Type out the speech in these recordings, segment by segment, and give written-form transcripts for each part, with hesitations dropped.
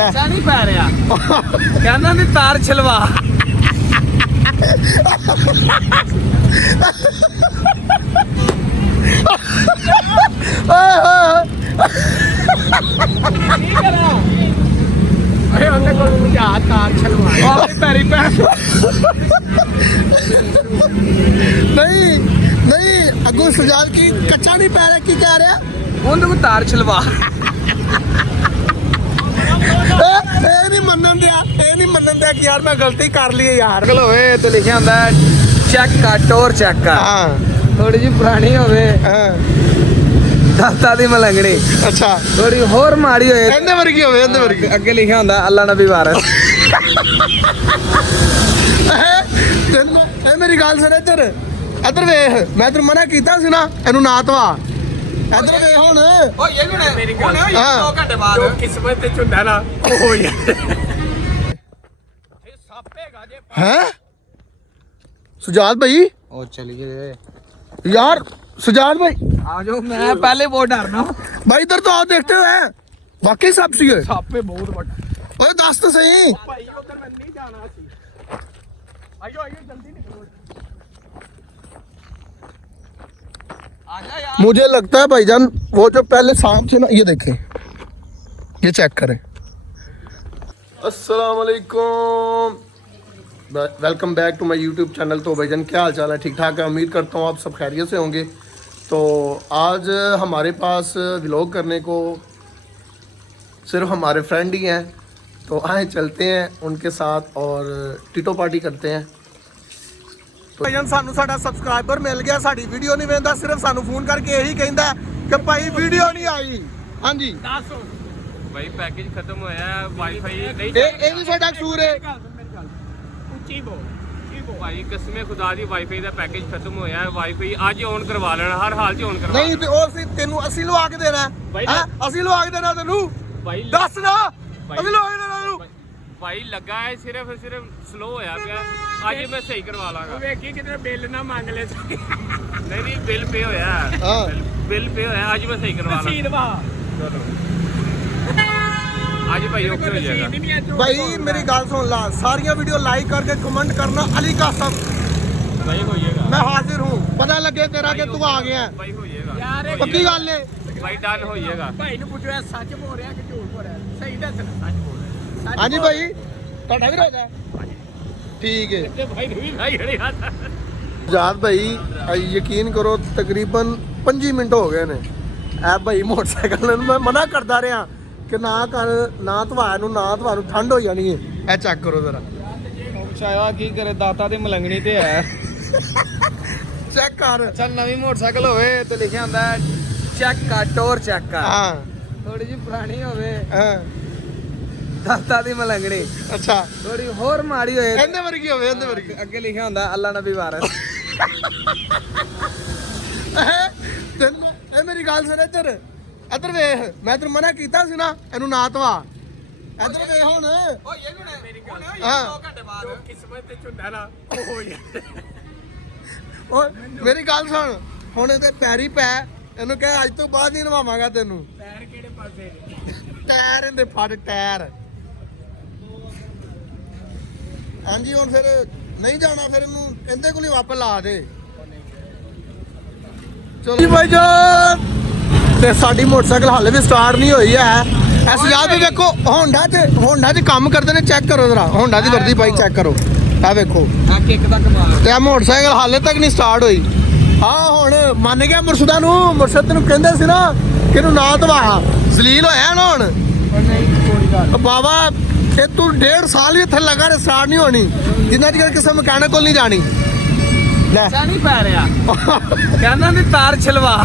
ਅੱਛਾ ਨਹੀਂ ਪੈ ਰਿਹਾ ਕਹਿੰਦਾ ਵੀ ਤਾਰ ਛਲਵਾ ਕੀ ਕਰਾਂ ਅਰੇ ਉਹਨੇ ਕੋਲ ਮੁਝਾ ਤਾਰ ਛਲਵਾ ਆਪੇ ਪੈਰੀ ਪੈ ਨਹੀਂ ਨਹੀਂ ਅੱਗੋਂ ਸੁਜਾਤ ਕੀ ਕੱਚਾ ਨਹੀਂ ਪੈ ਰਿਹਾ ਕੀ ਕਹਿ ਰਿਹਾ ਉਹਨੂੰ ਕੋ ਤਾਰ ਛਲਵਾ ਇਹ ਨਹੀਂ ਮੰਨਣ ਦਿਆ ਕਿ ਯਾਰ ਮੈਂ ਗਲਤੀ ਕਰ ਲਈ ਯਾਰ ਹੋਵੇ ਤੇ ਲਿਖਿਆ ਹੁੰਦਾ ਚੈੱਕ ਕਰ ਟੋਰ ਚੈੱਕ ਕਰ ਹਾਂ ਥੋੜੀ ਜਿਹੀ ਪੁਰਾਣੀ ਹੋਵੇ ਹਾਂ ਦਾਤਾ ਦੀ ਮਲੰਗਣੀ ਅੱਛਾ ਥੋੜੀ ਹੋਰ ਮਾੜੀ ਹੋਏ ਇਹਦੇ ਵਰਗੀ ਹੋਵੇ ਇਹਦੇ ਵਰਗੀ ਅੱਗੇ ਲਿਖਿਆ ਹੁੰਦਾ ਅੱਲਾ ਨਬੀ ਵਾਰਸ ਇਹ ਮੇਰੀ ਗੱਲ ਸੁਣ ਇੱਧਰ ਵੇਖ ਮੈਂ ਤੈਨੂੰ ਮਨਾ ਕੀਤਾ ਸੀ ਨਾ ਇਹਨੂੰ ਨਾ ਧਵਾ ਇੱਧਰ ਵੇਖ ਹੁਣ ਓ ਇਹ ਵੀ ਮੇਰੀ ਗੱਲ ਹਾਂ 2 ਘੰਟੇ ਬਾਅਦ ਕਿਸਮਤ ਤੇ ਝੁੰਡਾ ਨਾ ਹੋ ਯਾਰ ਇਹ ਸੱਪ ਹੈਗਾ ਜੇ ਹੈ ਸੁਜਾਤ ਭਾਈ ਉਹ ਚਲੀਏ यार सुजात भाई आ जाओ मैं पहले बहुत डरना भाई इधर तो आप देखते हो हैं वाकई सांप सी है सापे बहुत बड़ा ओए दस तो सही भाई उधर मैं नहीं जाना सी आइयो आइयो जल्दी निकलो आजा यार मुझे लगता है भाईजान वो जो पहले सांप थे ना ये देखें ये चेक करें अस्सलाम वालेकुम welcome back to my YouTube channel. तो भाईजान क्या हाल चाल है, ठीक ठाक है, उम्मीद करता हूँ आप सब खैरियत से होंगे। तो आज हमारे पास व्लॉग करने को सिर्फ हमारे फ्रेंड ही हैं, तो आए चलते हैं उनके साथ और टिटो पार्टी करते हैं। ਭਾਈਆਂ ਸਾਨੂੰ ਸਾਡਾ ਸਬਸਕ੍ਰਾਈਬਰ ਮਿਲ ਗਿਆ, ਸਾਡੀ ਵੀਡੀਓ ਨਹੀਂ ਵੇਖਦਾ, ਸਿਰਫ ਸਾਨੂੰ ਫੋਨ ਕਰਕੇ ਇਹੀ ਕਹਿੰਦਾ ਕਿ ਭਾਈ ਵੀਡੀਓ ਨਹੀਂ ਆਈ। ਹਾਂਜੀ ਦੱਸੋ ਭਾਈ ਪੈਕੇਜ ਖਤਮ ਹੋਇਆ, ਵਾਈਫਾਈ ਨਹੀਂ ਇਹ ਵੀ ਸਾਡਾ ਕਸੂਰ ਹੈ। ਉੱਚੀ ਬੋਲ ਭਾਈ ਕਸਮੇ ਖੁਦਾ ਦੀ ਵਾਈਫਾਈ ਦਾ ਪੈਕੇਜ ਖਤਮ ਹੋਇਆ, ਵਾਈਫਾਈ ਅੱਜ ਔਨ ਕਰਵਾ ਲੈਣਾ, ਹਰ ਹਾਲ 'ਚ ਔਨ ਕਰਵਾ ਨਹੀਂ ਤੇ ਉਹ ਅਸੀਂ ਤੈਨੂੰ ਅਸੀਂ ਲਵਾ ਕੇ ਦੇਣਾ ਹੈ, ਅਸੀਂ ਲਵਾ ਕੇ ਦੇਣਾ ਤੈਨੂੰ, ਭਾਈ ਦੱਸ ਨਾ ਅਸੀਂ ਲਵਾ ਕੇ ਦੇਣਾ ਤੈਨੂੰ। ਭਾਈ ਲੱਗਾ ਹੈ ਸਿਰਫ ਸਲੋ ਹੋਇਆ ਪਿਆ, ਅੱਜ ਮੈਂ ਸਹੀ ਕਰਵਾ ਲਾਂਗਾ। ਵੇਖੀ ਕਿਤੇ ਬਿੱਲ ਨਾ ਮੰਗ ਲੈ ਨਹੀਂ ਨਹੀਂ ਬਿੱਲ ਪੇ ਹੋਇਆ, ਹਾਂ ਬਿੱਲ ਪੇ ਹੋਇਆ, ਅੱਜ ਮੈਂ ਸਹੀ ਕਰਵਾ ਲਾਂਗਾ। ਰਸੀਦ ਵਾ ਅੱਜ ਭਾਈ ਓਕੇ ਹੋ ਜਾਏਗਾ। ਭਾਈ ਮੇਰੀ ਗੱਲ ਸੁਣ ਲਾ, ਸਾਰੀਆਂ ਵੀਡੀਓ ਲਾਈਕ ਕਰਕੇ ਕਮੈਂਟ ਕਰਨਾ ਅਲੀ ਕਾਸਮ, ਭਾਈ ਹੋ ਜਾਏਗਾ, ਮੈਂ ਹਾਜ਼ਰ ਹੂੰ, ਪਤਾ ਲੱਗੇ ਤੇਰਾ ਕਿ ਤੂੰ ਆ ਗਿਆ, ਭਾਈ ਹੋ ਜਾਏਗਾ ਯਾਰ ਪੱਕੀ ਗੱਲ ਹੈ। ਭਾਈ ਡਨ ਹੋ ਜਾਏਗਾ। ਭਾਈ ਨੂੰ ਪੁੱਛਿਆ ਸੱਚ ਬੋਲ ਰਿਹਾ ਕਿ ਝੂਠ ਬੋਲ ਰਿਹਾ, ਸਹੀ ਦੱਸਣਾ। ਸੱਚ ਬੋਲ ਰਿਹਾ। ਹਾਂਜੀ ਭਾਈ ਤੁਹਾਡਾ ਵੀ ਰੋਜ਼ਾ ਠੀਕ ਹੈ। ਤੇ ਭਾਈ ਨੇ ਵੀ ਖਾਈ ਖੜੀ ਹੱਥ ਜਾਦ ਭਾਈ ਯਕੀਨ ਕਰੋ ਤਕਰੀਬਨ 5 ਮਿੰਟ ਹੋ ਗਏ ਨੇ, ਐ ਭਾਈ ਮੋਟਰਸਾਈਕਲ ਨੂੰ ਮੈਂ ਮਨਾ ਕਰਦਾ ਰਿਹਾ ਕਿ ਨਾ ਕਰ, ਨਾ ਧਵਾ ਨੂੰ, ਨਾ ਧਵਾ ਨੂੰ, ਠੰਡ ਹੋ ਜਾਣੀ ਹੈ। ਇਹ ਚੈੱਕ ਕਰੋ ਜ਼ਰਾ, ਚਾਹਵਾ ਕੀ ਕਰੇ, ਦਾਤਾ ਦੀ ਮਲੰਗਣੀ ਤੇ ਹੈ। ਚੈੱਕ ਕਰ। ਅੱਛਾ ਨਵੀਂ ਮੋਟਰਸਾਈਕਲ ਹੋਵੇ ਤੇ ਲਿਖਿਆ ਹੁੰਦਾ ਚੈੱਕ ਕਰ ਟੋਰ ਚੈੱਕ ਕਰ, ਹਾਂ ਥੋੜੀ ਜਿਹੀ ਪੁਰਾਣੀ ਹੋਵੇ ਹਾਂ ਦਾਤਾ ਦੀ ਮਲੰਗਣੀ ਅੱਛਾ ਥੋੜੀ ਹੋਰ ਮਾੜੀ ਹੋਏ ਇਹਦੇ ਵਰਗੀ ਹੋਵੇ, ਇਹਦੇ ਵਰਗੀ। ਅੱਗੇ ਲਿਖਿਆ ਹੁੰਦਾ ਅੱਲਾ ਨਬੀ ਵਾਰਸ ਇਹ ਮੇਰੀ ਗੱਲ ਸੁਣ ਇੱਧਰ ਵੇਖ, ਮੈਂ ਤੈਨੂੰ ਮਨਾ ਕੀਤਾ ਸੀ ਨਾ ਇਹਨੂੰ ਨਾ ਧਵਾ, ਇੱਧਰ ਵੇਖ ਹੁਣ। ਓ ਇਹ ਵੀ ਮੇਰੀ ਗੱਲ ਹਾਂ 2 ਘੰਟੇ ਬਾਅਦ ਕਿਸਮਤ ਤੇ ਝੁੰਡਾ ਨਾ ਹੋ ਯਾਰ ਓਏ ਮੇਰੀ ਗੱਲ ਸੁਣ, ਹੁਣ ਇਹਦੇ ਪੈਰੀ ਪੈ, ਇਹਨੂੰ ਕਹਿ ਅੱਜ ਤੋਂ ਬਾਅਦ ਨਹੀਂ ਨਵਾਵਾਂਗਾ ਤੈਨੂੰ। ਪੈਰ ਕਿਹੜੇ ਪਾਸੇ ਟਾਇਰ ਇਹਦੇ ਫੜ ਟਾਇਰ। ਹਾਂਜੀ ਹੁਣ ਫਿਰ ਨਹੀਂ ਜਾਣਾ, ਫਿਰ ਇਹਨੂੰ ਇਹਦੇ ਕੋਲ ਹੀ ਵਾਪਸ ਲਾ ਦੇ। ਚਲੋ ਜੀ ਭਾਈ ਜਾਨ, ਤੇ ਸਾਡੀ ਮੋਟਰਸਾਈਕਲ ਹਾਲੇ ਵੀ ਸਟਾਰਟ ਨਹੀਂ ਹੋਈ ਹੈ। ਐਸ ਯਾਦ ਵੀ ਵੇਖੋ, ਹੋਂਡਾ 'ਚ ਕੰਮ ਕਰਦੇ ਨੇ, ਚੈੱਕ ਕਰੋ ਜ਼ਰਾ, ਹੋਂਡਾ ਦੀ ਵਰਦੀ ਪਾਈ ਚੈੱਕ ਕਰੋ, ਇਹ ਵੇਖੋ। ਆ ਕਿੱਕ ਦਾ ਕਮਾਲ ਤੇ ਆ ਮੋਟਰਸਾਈਕਲ ਹਾਲੇ ਤੱਕ ਨਹੀਂ ਸਟਾਰਟ ਹੋਈ। ਹਾਂ ਹੁਣ ਮੰਨ ਗਿਆ ਮੁਰਸ਼ਦਾ ਨੂੰ, ਮੁਰਸ਼ਦ ਤੈਨੂੰ ਕਹਿੰਦੇ ਸੀ ਨਾ ਕਿ ਇਹਨੂੰ ਨਾ ਧਵਾ, ਜ਼ਲੀਲ ਹੋਇਆ ਨਾ ਹੁਣ। ਨਹੀਂ ਕੋਈ ਗੱਲ ਬਾਬਾ ਇਹ ਤੂੰ 1.5 ਸਾਲ ਵੀ ਇੱਥੇ ਲਗਾ ਰੇ ਸਟਾਰਟ ਨਹੀਂ ਹੋਣੀ, ਜਿੰਨਾ ਚਿਰ ਕਿਸੇ ਮਕੈਨਿਕ ਕੋਲ ਨਹੀਂ ਜਾਣੀ। ਲੈ ਅੱਛਾ ਨਹੀਂ ਪੈ ਰਿਹਾ ਕਹਿੰਦਾ ਵੀ ਤਾਰ ਛਲਵਾ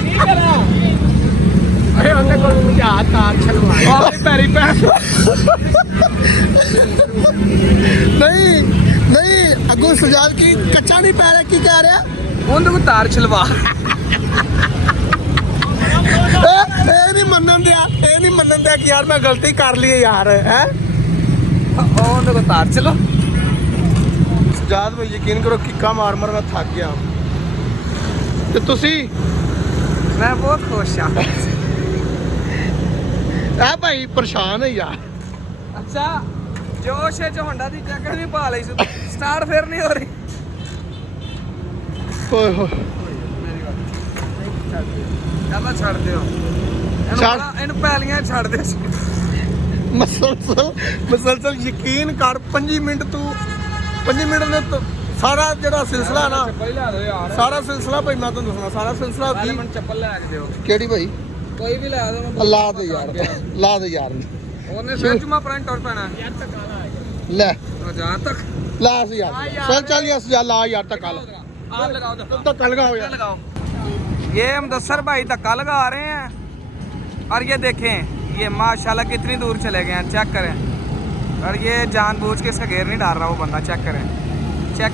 ਕੀ ਕਰਾਂ ਅਰੇ ਉਹਨੇ ਕੋਲ ਮੁਝਾ ਤਾਰ ਛਲਵਾ ਆਪੇ ਪੈਰੀ ਪੈ ਨਹੀਂ ਨਹੀਂ ਅੱਗੋਂ ਸੁਜਾਤ ਕੀ ਕੱਚਾ ਨਹੀਂ ਪੈ ਰਿਹਾ ਕੀ ਕਹਿ ਰਿਹਾ ਉਹਨੂੰ ਕੋ ਤਾਰ ਛਲਵਾ ਇਹ ਨਹੀਂ ਮੰਨਣ ਦਿਆ ਕਿ ਯਾਰ ਮੈਂ ਗਲਤੀ ਕਰ ਲਈ ਯਾਰ, ਹੈ ਉਹਨੂੰ ਕੋ ਤਾਰ ਚਲੋ ਸਜਾਦ ਭਾਈ ਯਕੀਨ ਕਰੋ ਕਿੱਕਾ ਮਾਰ ਮਾਰ ਮੈਂ ਥੱਕ ਗਿਆ ਤੇ ਤੁਸੀਂ ਮੈਂ ਬਹੁਤ ਖੁਸ਼ ਹਾਂ ਇਹ ਭਾਈ ਪਰੇਸ਼ਾਨ ਹੈ ਯਾਰ ਅੱਛਾ ਜੋਸ਼ ਹੈ ਚ ਹੋਂਡਾ ਦੀ ਜੈਕਟ ਵੀ ਪਾ ਲਈ ਸੀ ਸਟਾਰਟ ਫਿਰ ਨਹੀਂ ਹੋ ਰਹੀ ਓਏ ਹੋਏ ਕਹਿੰਦਾ ਛੱਡ ਦਿਓ ਛੱਡ। ਇਹਨੂੰ ਪੈਲੀਆਂ ਛੱਡ ਦੇ ਮਸਲਸਲ ਯਕੀਨ ਕਰ 5 ਮਿੰਟ ਤੂੰ 5 ਮਿੰਟ ਨੇ ਸਾਰਾ ਜਿਹੜਾ ਸਿਲਸਿਲਾ ਨਾ ਚੱਪਲ ਲਿਆ ਦਿਓ ਯਾਰ ਸਾਰਾ ਸਿਲਸਿਲਾ ਭਾਈ ਮੈਂ ਤੁਹਾਨੂੰ ਦੱਸਣਾ ਸਾਰਾ ਸਿਲਸਿਲਾ ਪਹਿਲੇ ਕੀ ਮੈਨੂੰ ਚੱਪਲ ਲੈ ਕੇ ਦਿਓ ਕਿਹੜੀ ਭਾਈ ਕੋਈ ਵੀ ਲੈ ਦਿਓ ਮੈਂ ਲਾ ਦੇ ਯਾਰ ਲਾ ਦੇ ਯਾਰ ਉਹਨੇ ਫਿਰ ਜੁਮਾ ਪ੍ਰਿੰਟ ਟੁਰ ਪੈਣਾ ਲੈ ਜਾ ਤੱਕ ਲਾ ਸੀ ਯਾਰ ਚੱਲ ਯਾਰ ਜਾ ਲਾ ਯਾਰ ਧੱਕਾ ਲਾ आप लगाओ ਧੱਕਾ ਲਗਾਓ ਯਾਰ लगाओ ये मुदस्सर भाई धक्का लगा रहे हैं और ये देखें ये माशाल्लाह कितनी दूर चले गए हैं चेक करें और ये जानबूझ के इसका गेयर नहीं डाल रहा वो बंदा चेक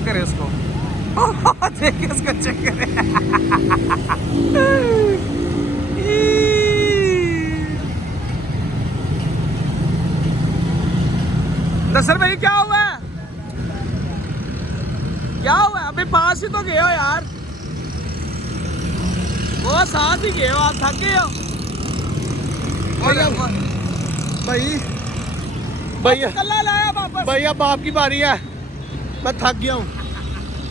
करें उसको देखिए उसको चेक करें मुदस्सर भाई क्या हुआ है क्या हुआ है? अभी पास ही तो गए हो यार वो साथ ही गए हो आप थक गए हो भाई भैया कल्ला लाया वापस भैया बाप की बारी है मैं थक गया हूँ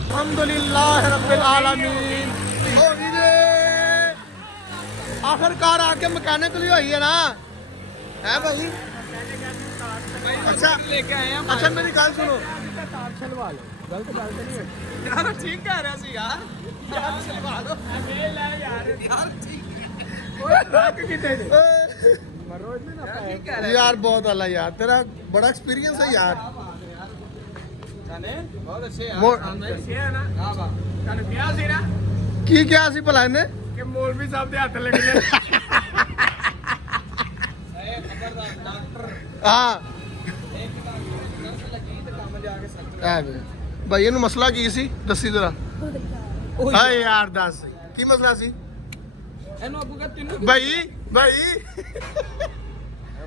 अल्हम्दुलिल्लाह रब्बिल आलमीन ओ वीरे आखिरकार आके मैकेनिक ली हुई है ना है भाई अच्छा लेके आए हैं अच्छा मेरी गल सुनो गलत गलत नहीं है यार ठीक कह रहा सी यार यार चलवा दो अकेला यार ठीक है ओए रख किते मरो इसमें ना ठीक कह रहा है यार बहुत अल्लाह यार तेरा बड़ा एक्सपीरियंस है यार जाने बहुत अच्छे यार मोर- अच्छे है ना हां बा जाने क्या सी ना की क्या सी भला ने कि मौलवी साहब दे हाथ लग गए ए खबरदार डॉक्टर हाँ एक डॉक्टर लगी तो काम जाके सकते ਹੈ ਵੇ ਭਾਈ ਇਹਨੂੰ ਮਸਲਾ ਕੀ ਸੀ ਦੱਸੀ ਜ਼ਰਾ ਹਾਏ ਯਾਰ ਦੱਸ ਕੀ ਮਸਲਾ ਸੀ ਇਹਨੂੰ ਅੱਗੂ ਕਹ ਤੈਨੂੰ ਭਾਈ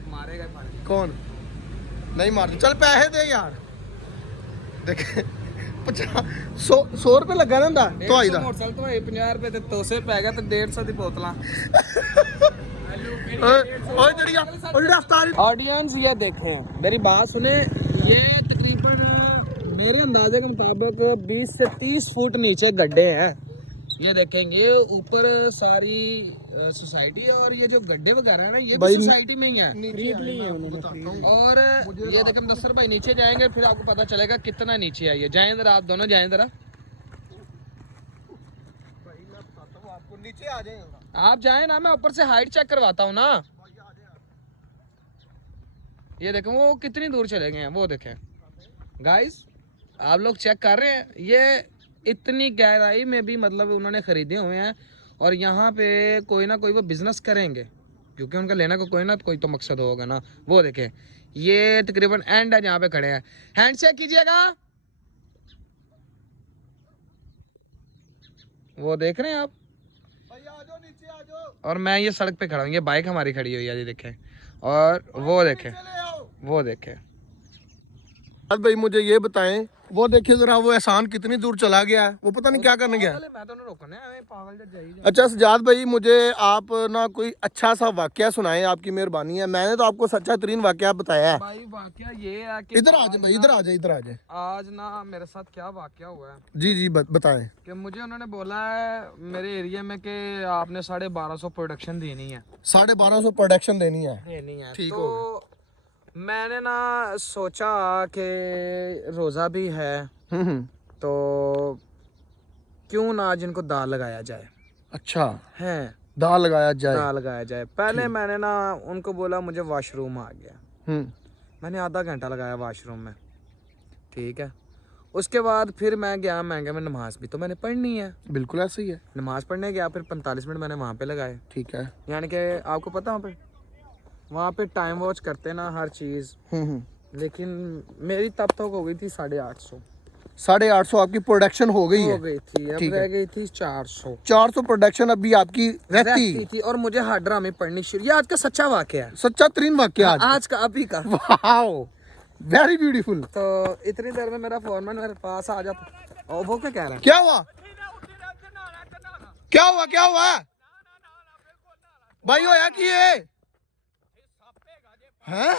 ਮਾਰੇਗਾ ਪਾਣੀ ਕੌਣ ਨਹੀਂ ਮਾਰਦੇ ਚੱਲ ਪੈਸੇ ਦੇ ਯਾਰ ਦੇਖ 100 ਰੁਪਏ ਲੱਗਾ ਰਹਿੰਦਾ ਤੁਹਾਈ ਦਾ ਮੋਟਰਸਾਈਕਲ ਤੋਂ 50 ਰੁਪਏ ਤੇ ਤੋਸੇ ਪੈ ਗਿਆ ਤੇ 150 ਦੀ ਬੋਤਲਾਂ ਓਏ ਜਿਹੜੀ ਅਫਤਾਰੀ ऑडियंस ये देखें मेरी बात सुने ये तकरीबन मेरे अंदाजे के मुताबिक 20 से 30 फुट नीचे गड्ढे हैं ये देखेंगे ऊपर सारी सोसाइटी है और ये जो गड्ढे वगैरह है ना ये भी सोसाइटी में ही है और ये देखें मुदस्सर भाई नीचे जाएंगे फिर आपको पता चलेगा कितना नीचे है ये जाएं जरा आप दोनों जाएं जरा नीचे आ जाए आप जाए ना मैं ऊपर से हाइट चेक करवाता हूँ ना ये देखें वो कितनी दूर चले गए हैं वो देखें गाइस आप लोग चेक कर रहे हैं ये इतनी गहराई में भी मतलब उन्होंने खरीदे हुए हैं और यहाँ पे कोई ना कोई वो बिजनेस करेंगे क्योंकि उनका लेने का कोई ना कोई तो मकसद होगा ना वो देखें ये तकरीबन एंड है जहाँ पे खड़े हैं हैंड चेक कीजिएगा वो देख रहे हैं आप और मैं ये सड़क पे खड़ा हूँ ये बाइक हमारी खड़ी हुई है ये देखें और वो देखें भाई मुझे ये बताएं वो देखिए जरा वो एहसान कितनी दूर चला गया है वो पता नहीं क्या करने गया है। मैं तो रोकना है पागल जाइए अच्छा सजाद भाई मुझे आप ना कोई अच्छा सा वाकया सुनाएं आपकी मेहरबानी है मैंने तो आपको सच्चा तरीन वाकया बताया है भाई वाकया ये है कि इधर आ जाए भाई इधर आ जाए आज ना मेरे साथ क्या वाकया हुआ है जी जी बताएं कि मुझे उन्होंने बोला है मेरे एरिया में कि आपने 1250 प्रोडक्शन देनी है 1250 प्रोडक्शन देनी है ठीक तो मैंने ना सोचा कि रोज़ा भी है तो क्यों ना आज इनको दाल लगाया जाए अच्छा है दाल लगाया जाए पहले मैंने ना उनको बोला मुझे वॉशरूम आ गया मैंने आधा घंटा लगाया वॉशरूम में ठीक है उसके बाद फिर मैं गया महंगे में नमाज भी तो मैंने पढ़नी है बिल्कुल ऐसे ही है नमाज पढ़ने गया फिर 45 मिनट मैंने वहाँ पे लगाए ठीक है यानी कि आपको पता वहाँ पे टाइम वॉच करते ना हर चीज़ लेकिन मेरी तब तक हो गई थी 850 850 आपकी प्रोडक्शन हो गई थी अब रह गई थी 400 प्रोडक्शन अभी आपकी रहती थी और मुझे हार्ड ड्रामे पढ़नी शुरू ये आज का सच्चा वाकया है सच्चा तरीन वाकया आज का अभी का वाओ वेरी ब्यूटीफुल। तो इतनी देर में मेरा फोरमैन मेरे पास आ जाता। और वो क्या कह रहा है? क्या हुआ क्या हुआ क्या हुआ भाई होया कि ये हैं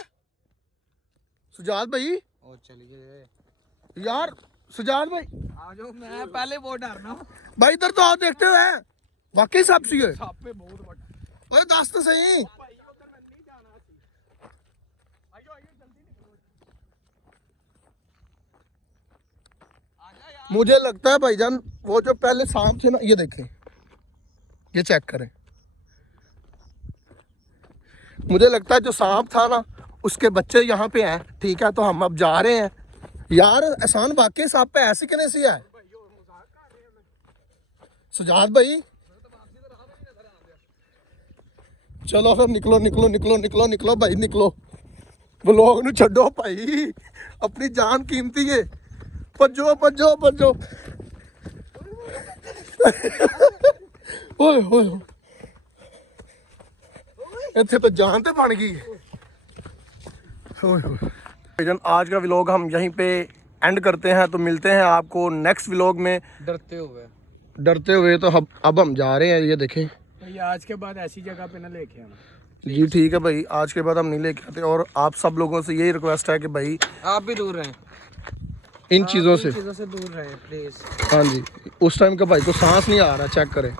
सुजात भाई? ओ चलिए यार सुजात भाई आ जाओ, मैं पहले वो डरना हूँ। भाई इधर तो आप देखते हुए हैं वाकई सांप सी है। छापे बहुत बड़ा। ओए दस तो सही। मुझे लगता है भाईजान वो जो पहले सांप थे ना, ये देखें, ये चेक करें, मुझे लगता है जो सांप था ना उसके बच्चे यहाँ पे हैं। ठीक है, तो हम अब जा रहे हैं यार। एहसान वाकई सांप पे ऐसे कहने से है सुजात भाई। चलो फिर निकलो निकलो निकलो निकलो निकलो भाई निकलो। व्लॉग नू छड्डो भाई, अपनी जान कीमती है। भज्जो भज्जो भज्जो। ओए ओए इत्थे तो जान ते बन गई। भाईजान आज का व्लॉग हम यहीं पे एंड करते हैं, तो मिलते हैं आपको नेक्स्ट व्लॉग में। डरते हुए तो अब हम जा रहे हैं। ये देखें भाई, आज के बाद ऐसी जगह पे ना लेके आना। जी ठीक है भाई, आज के बाद हम नहीं लेके आते। और आप सब लोगों से यही रिक्वेस्ट है कि भाई आप भी दूर रहें इन चीज़ों से दूर रहें प्लीज। हाँ जी, उस टाइम का भाई को सांस नहीं आ रहा, चेक करें।